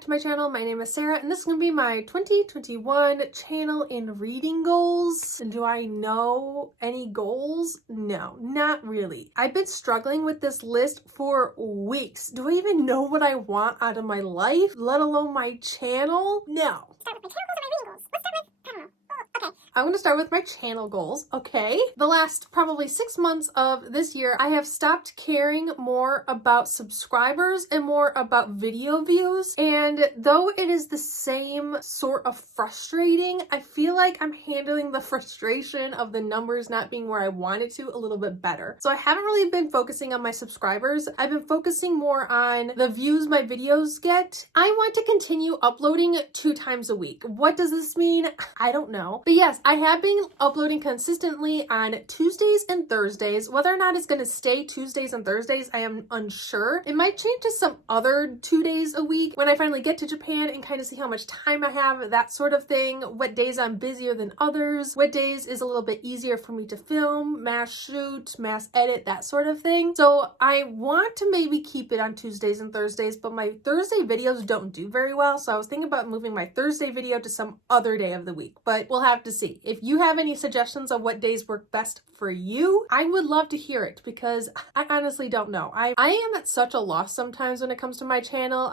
back to my channel. My name is Sarah, and this is going to be my 2021 channel in reading goals. Do I know any goals? No, not really. I've been struggling with this list for weeks. Do I even know what I want out of my life, let alone my channel? No. Start with my channel goals or my reading goals? Let's start with, I don't know. Oh, okay. I'm going to start with my channel goals, okay? The last probably 6 months of this year, I have stopped caring more about subscribers and more about video views. And though it is the same sort of frustrating, I feel like I'm handling the frustration of the numbers not being where I wanted to a little bit better. So I haven't really been focusing on my subscribers. I've been focusing more on the views my videos get. I want to continue uploading 2 times a week. What does this mean? I don't know. But yes, I have been uploading consistently on Tuesdays and Thursdays. Whether or not it's going to stay Tuesdays and Thursdays, I am unsure. It might change to some other 2 days a week when I finally get to Japan and kind of see how much time I have, that sort of thing. What days I'm busier than others. What days is a little bit easier for me to film, mass shoot, mass edit, that sort of thing. So I want to maybe keep it on Tuesdays and Thursdays, but my Thursday videos don't do very well. So I was thinking about moving my Thursday video to some other day of the week, but we'll have to see. If you have any suggestions of what days work best for you, I would love to hear it because I honestly don't know. I am at such a loss sometimes when it comes to my channel.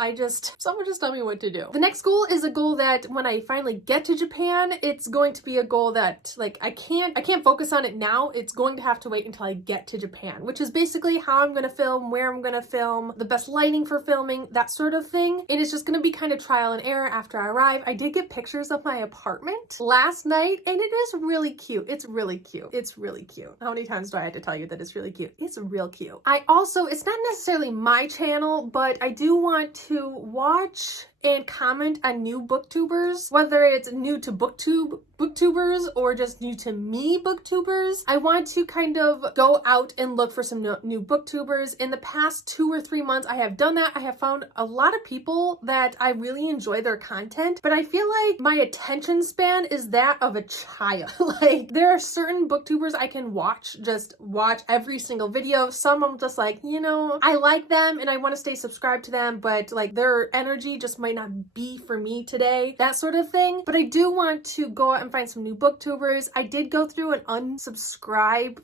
Someone just tell me what to do. The next goal is a goal that when I finally get to Japan, it's going to be a goal that like I can't focus on it now. It's going to have to wait until I get to Japan, which is basically how I'm going to film, where I'm going to film, the best lighting for filming, that sort of thing. And it's just going to be kind of trial and error after I arrive. I did get pictures of my apartment last night and it is really cute. It's really cute. It's really cute. How many times do I have to tell you that it's really cute? It's real cute. It's not necessarily my channel, but I do want to watch and comment on new booktubers, whether it's new to booktubers or just new to me booktubers. I want to kind of go out and look for some new booktubers. In the past 2 or 3 months, I have done that. I have found a lot of people that I really enjoy their content, but I feel like my attention span is that of a child. Like there are certain booktubers I can just watch every single video. Some I'm just like, I like them and I want to stay subscribed to them, but like their energy just might not be for me today, that sort of thing. But I do want to go out and find some new booktubers. I did go through an unsubscribe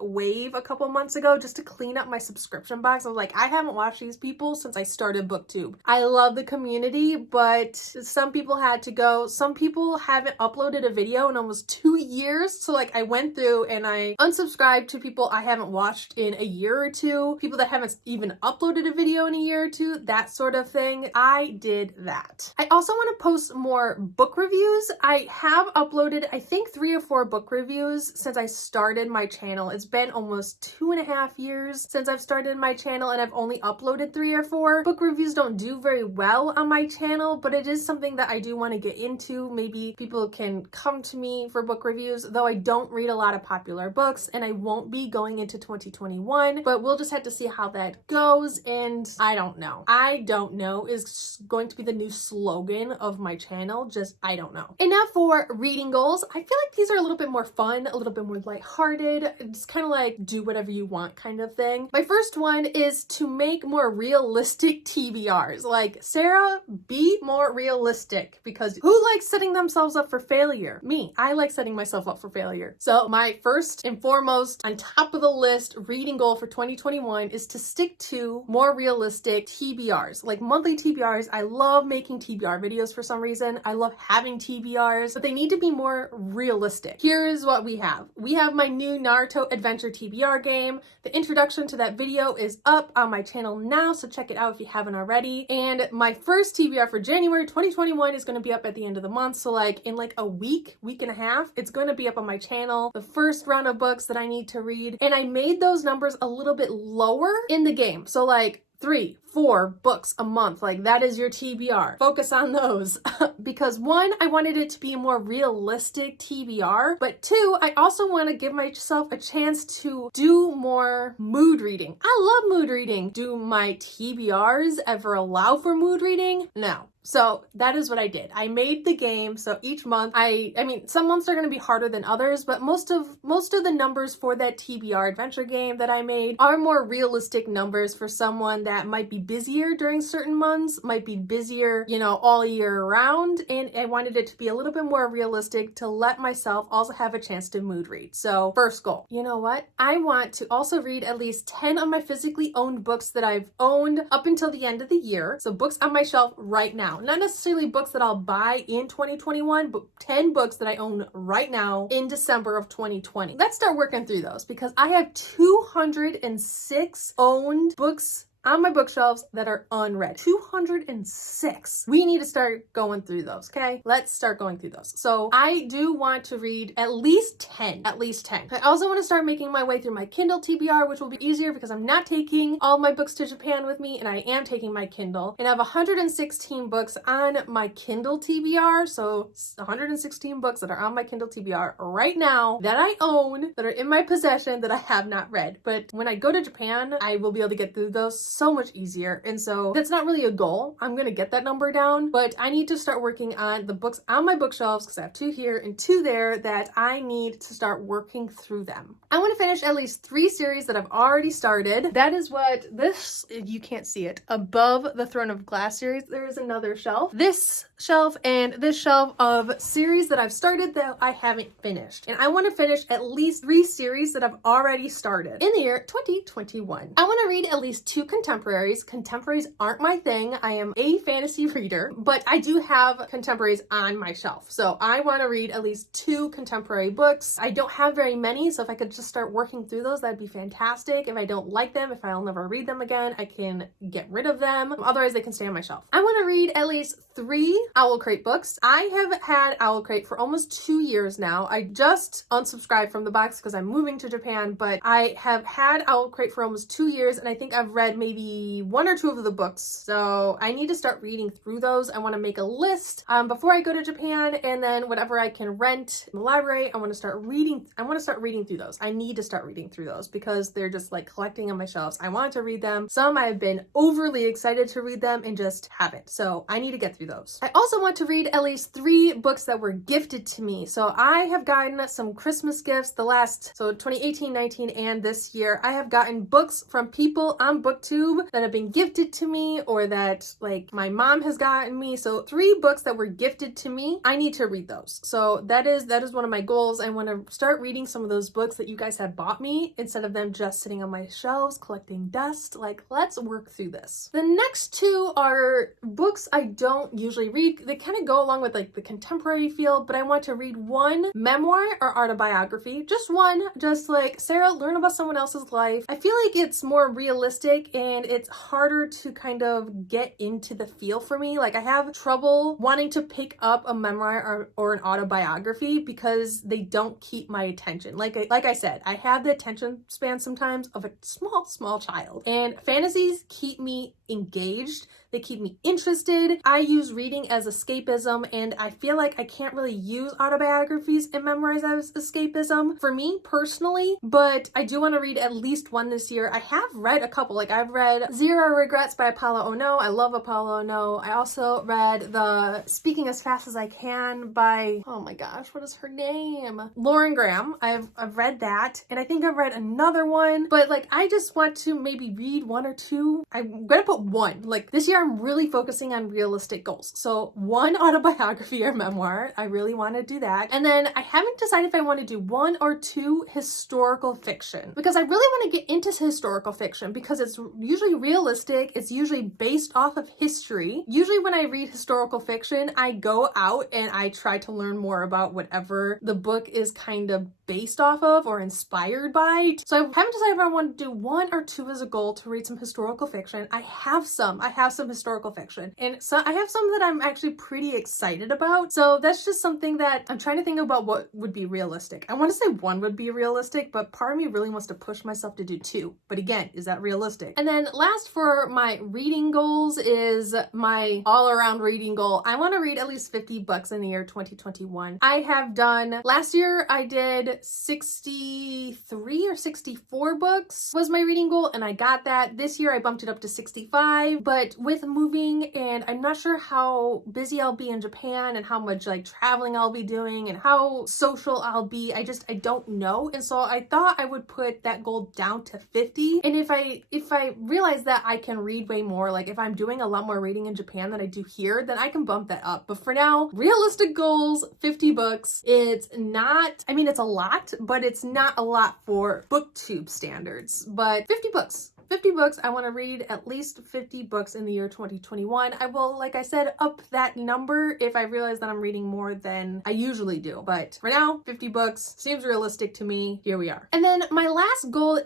wave a couple months ago just to clean up my subscription box. I was like, I haven't watched these people since I started booktube. I love the community, but some people had to go. Some people haven't uploaded a video in almost 2 years. So like I went through and I unsubscribed to people I haven't watched in a year or two, people that haven't even uploaded a video in a year or two, that sort of thing. I did that. I also want to post more book reviews. I have uploaded, I think 3 or 4 book reviews since I started my channel. It's been almost 2.5 years since I've started my channel and I've only uploaded 3 or 4. Book reviews don't do very well on my channel, but it is something that I do want to get into. Maybe people can come to me for book reviews, though I don't read a lot of popular books and I won't be going into 2021, but we'll just have to see how that goes. And I don't know. I don't know is going to be the new slogan of my channel. Just, I don't know. And now for reading goals. I feel like these are a little bit more fun, a little bit more lighthearted. It's kind of like do whatever you want kind of thing. My first one is to make more realistic TBRs. Like, Sarah, be more realistic, because who likes setting themselves up for failure? Me. I like setting myself up for failure. So my first and foremost, on top of the list, reading goal for 2021 is to stick to more realistic TBRs, like monthly TBRs. I love making TBR videos for some reason. I love having TBRs, but they need to be more realistic. Here is what we have. We have my new Naruto Adventure TBR game. The introduction to that video is up on my channel now, so check it out if you haven't already. And my first TBR for January 2021 is going to be up at the end of the month. So like in like a week and a half, it's going to be up on my channel. The first round of books that I need to read. And I made those numbers a little bit lower in the game. So like 3, 4 books a month, like that is your TBR. Focus on those. Because 1, I wanted it to be a more realistic TBR, but 2, I also want to give myself a chance to do more mood reading. I love mood reading. Do my TBRs ever allow for mood reading? No. So that is what I did. I made the game. So each month, I mean, some months are going to be harder than others, but most of the numbers for that TBR adventure game that I made are more realistic numbers for someone that might be busier during certain months, might be busier, you know, all year round. And I wanted it to be a little bit more realistic to let myself also have a chance to mood read. So first goal, you know what? I want to also read at least 10 of my physically owned books that I've owned up until the end of the year. So books on my shelf right now, not necessarily books that I'll buy in 2021, but 10 books that I own right now in December of 2020. Let's start working through those because I have 206 owned books on my bookshelves that are unread. 206. We need to start going through those, okay? Let's start going through those. So I do want to read at least 10. At least 10. I also want to start making my way through my Kindle TBR, which will be easier because I'm not taking all my books to Japan with me and I am taking my Kindle. And I have 116 books on my Kindle TBR. So 116 books that are on my Kindle TBR right now that I own, that are in my possession, that I have not read. But when I go to Japan, I will be able to get through those so much easier. And so that's not really a goal. I'm going to get that number down, but I need to start working on the books on my bookshelves because I have 2 here and 2 there that I need to start working through them. I want to finish at least 3 series that I've already started. That is what this, you can't see it, above the Throne of Glass series, there is another shelf. This shelf and this shelf of series that I've started that I haven't finished. And I want to finish at least 3 series that I've already started in the year 2021. I want to read at least 2 contemporaries. Contemporaries aren't my thing. I am a fantasy reader, but I do have contemporaries on my shelf. So I want to read at least 2 contemporary books. I don't have very many, so if I could just start working through those, that'd be fantastic. If I don't like them, if I'll never read them again, I can get rid of them. Otherwise, they can stay on my shelf. I want to read at least 3 Owl Crate books. I have had Owl Crate for almost 2 years now. I just unsubscribed from the box because I'm moving to Japan, but I have had Owl Crate for almost 2 years, and I think I've read maybe 1 or 2 of the books. So I need to start reading through those. I want to make a list before I go to Japan, and then whatever I can rent in the library, I want to start reading. I want to start reading through those. I need to start reading through those because they're just like collecting on my shelves. I want to read them. Some I've been overly excited to read them and just haven't. So I need to get through those. I also want to read at least 3 books that were gifted to me. So I have gotten some Christmas gifts so 2018, 19, and this year. I have gotten books from people on BookTube that have been gifted to me or that like my mom has gotten me. So 3 books that were gifted to me. I need to read those. So that is one of my goals. I want to start reading some of those books that you guys have bought me instead of them just sitting on my shelves collecting dust. Like, let's work through this. The next 2 are books I don't usually read. They kind of go along with like the contemporary field, but I want to read 1 memoir or autobiography. Just 1, just like Sarah, learn about someone else's life. I feel like it's more realistic and it's harder to kind of get into the feel for me. Like I have trouble wanting to pick up a memoir or an autobiography because they don't keep my attention. Like I said, I have the attention span sometimes of a small child, and fantasies keep me engaged. They keep me interested. I use reading as escapism, and I feel like I can't really use autobiographies and memoirs as escapism for me personally, but I do want to read at least 1 this year. I have read a couple. Like I've read Zero Regrets by Paula Ono. I love Paula Ono. I also read the Speaking as Fast as I Can by, oh my gosh, what is her name? Lauren Graham. I've read that, and I think I've read another one, but like I just want to maybe read 1 or 2. I'm gonna put 1. Like this year I'm really focusing on realistic goals. So 1 autobiography or memoir. I really want to do that. And then I haven't decided if I want to do 1 or 2 historical fiction because I really want to get into historical fiction because it's usually realistic. It's usually based off of history. Usually when I read historical fiction, I go out and I try to learn more about whatever the book is kind of based off of or inspired by. So I haven't decided if I want to do 1 or 2 as a goal to read some historical fiction. I have some historical fiction, and so I have some that I'm actually pretty excited about. So that's just something that I'm trying to think about what would be realistic. I want to say 1 would be realistic, but part of me really wants to push myself to do 2. But again, is that realistic? And then last for my reading goals is my all-around reading goal. I want to read at least 50 books in the year 2021. I have done, last year I did 63 or 64 books was my reading goal, and I got that. This year I bumped it up to 65, but with moving, and I'm not sure how busy I'll be in Japan and how much like traveling I'll be doing and how social I'll be. I don't know. And so I thought I would put that goal down to 50. And if I realize that I can read way more, like if I'm doing a lot more reading in Japan than I do here, then I can bump that up. But for now, realistic goals, 50 books. It's not, I mean, it's a lot, but it's not a lot for booktube standards. But 50 books. 50 books. I want to read at least 50 books in the year 2021. I will, like I said, up that number if I realize that I'm reading more than I usually do. But for now, 50 books seems realistic to me. Here we are. And then my last goal,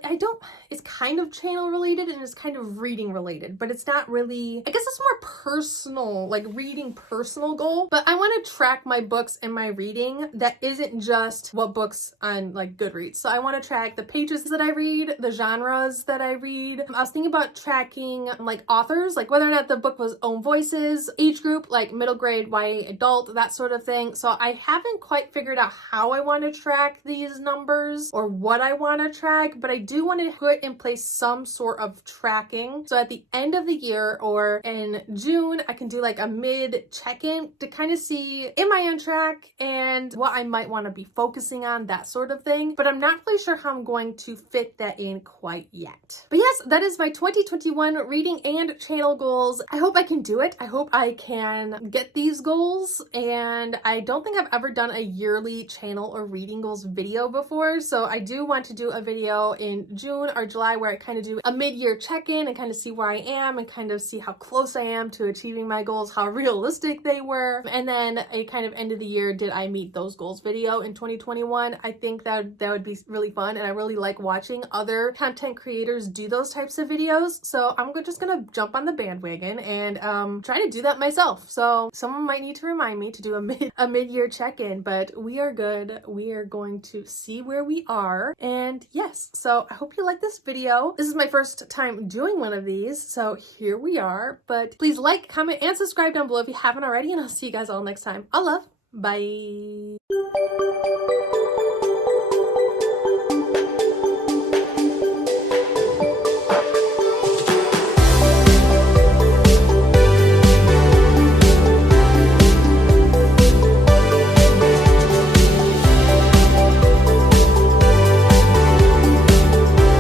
it's kind of channel related and it's kind of reading related, but it's not really, I guess it's more personal, like reading personal goal. But I want to track my books and my reading that isn't just what books on like Goodreads. So I want to track the pages that I read, the genres that I read. I was thinking about tracking like authors, like whether or not the book was own voices, age group, like middle grade, YA, adult, that sort of thing. So I haven't quite figured out how I want to track these numbers or what I want to track, but I do want to put in place some sort of tracking. So at the end of the year or in June, I can do like a mid check-in to kind of see, am I on track and what I might want to be focusing on, that sort of thing. But I'm not really sure how I'm going to fit that in quite yet. But yes, that is my 2021 reading and channel goals. I hope I can do it. I hope I can get these goals. And I don't think I've ever done a yearly channel or reading goals video before. So I do want to do a video in June or July where I kind of do a mid-year check-in and kind of see where I am and kind of see how close I am to achieving my goals, how realistic they were. And then a kind of end of the year, did I meet those goals video in 2021? I think that would be really fun. And I really like watching other content creators do those types of videos. So I'm just gonna jump on the bandwagon and try to do that myself. So someone might need to remind me to do a mid-year check-in, but we are good. We are going to see where we are. And yes, so I hope you like this video. This is my first time doing one of these, so here we are. But please like, comment, and subscribe down below if you haven't already, and I'll see you guys all next time. All love. Bye.